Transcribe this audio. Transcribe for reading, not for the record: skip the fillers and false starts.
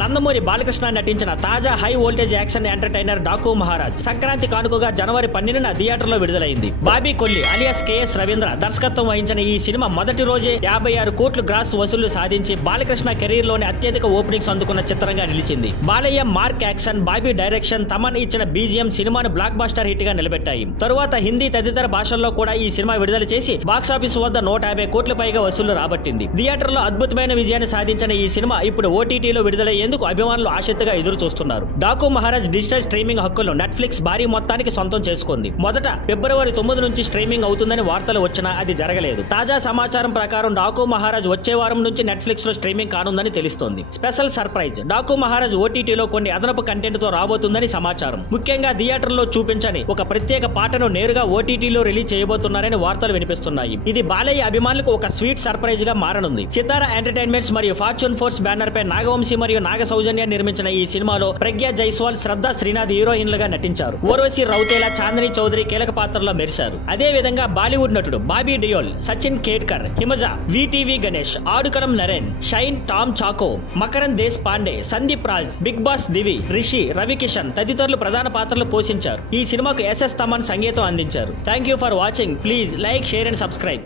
నందమూరి బాలకృష్ణ నటించిన తాజా high voltage action entertainer Daaku Maharaj Sankranti కానుకగా జనవరి 12న థియేటర్లో విడుదలైంది. బాబీ కొల్లి అలియాస్ కెఎస్ రవీంద్ర దర్శకత్వం వహించిన ఈ సినిమా మొదటి రోజే 56 కోట్లు గ్రాస్ వసూళ్లు సాధించి బాలకృష్ణ కెరీర్ లోని అత్యధిక ఓపెనింగ్స్ అందుకున్న చిత్రంగా నిలిచింది. Balayya mark action, Bobby direction, Thaman ఇచ్చిన బీజిఎం సినిమాను బ్లాక్ బాస్టర్ హిట్ గా నిలబెట్టాయి. తరువాత హిందీ తదితర భాషల్లో కూడా ఈ సినిమా విడుదల చేసి బాక్సాఫీస్ వద్ద 150 కోట్ల పైగా వసూళ్లు రాబట్టింది. థియేటర్లో అద్భుతమైన విజయాన్ని సాధించిన ఈ సినిమా ఇప్పుడు ఓటీటీలో విడుదలయ్యేందుకు అభిమానులు ఆసక్తిగా ఎదురు చూస్తున్నారు. డాకు మహారాజ్ డిజిటల్ స్ట్రీమింగ్ హక్కులను నెట్ఫ్లిక్స్ భారీ మొత్తానికి సొంతం చేసుకుంది. మొదట ఫిబ్రవరి 9 నుంచి స్ట్రీమింగ్ అవుతుందని వార్తలు వచ్చినా అది జరగలేదు. తాజా సమాచారం ప్రకారం డాకు మహారాజ్ వచ్చే వారం నుంచి నెట్ఫ్లిక్స్ లో స్ట్రీమింగ్ కానుందని తెలుస్తోంది. స్పెషల్ సర్ప్రైజ్, డాకు మహారాజ్ ఓటీటీలో కొన్ని అదనపు కంటెంట్ తో రాబోతుందని సమాచారం. ముఖ్యంగా థియేటర్లో చూపించని ఒక ప్రత్యేక పాటను నేరుగా ఓటీటీలో రిలీజ్ చేయబోతున్నారని వార్తలు వినిపిస్తున్నాయి. ఇది బాలయ్య అభిమానులకు ఒక స్వీట్ సర్ప్రైజ్ గా మారనుంది. సితారా ఎంటర్టైన్మెంట్స్ మరియు ఫార్చ్యూన్ ఫోర్స్ బ్యానర్ పై నాగవంశీ మరియు నాగ సౌజన్య నిర్మించిన ఈ సినిమాలో ప్రజ్ఞా జైస్వాల్, శ్రద్ధా శ్రీనాథ్ హీరోయిన్లుగా నటించారు. ఊర్వశి రౌతేలా, చాందిని చౌదరి కీలక పాత్రలో మెరిశారు. అదే విధంగా బాలీవుడ్ నటుడు Bobby Deol, Sachin Khedekar, Himaja, V T V Ganesh, Aadukalam Naren, Shine, Tom Chacko, Makarand Deshpande, Sandeep Raj, Bigg Boss Divi, Rishi, Ravi Kishan తదితరులు ప్రధాన పాత్రలు పోషించారు. ఈ సినిమాకు ఎస్ఎస్ తమన్ సంగీతం అందించారు. Thank you for watching. Please like, share and subscribe.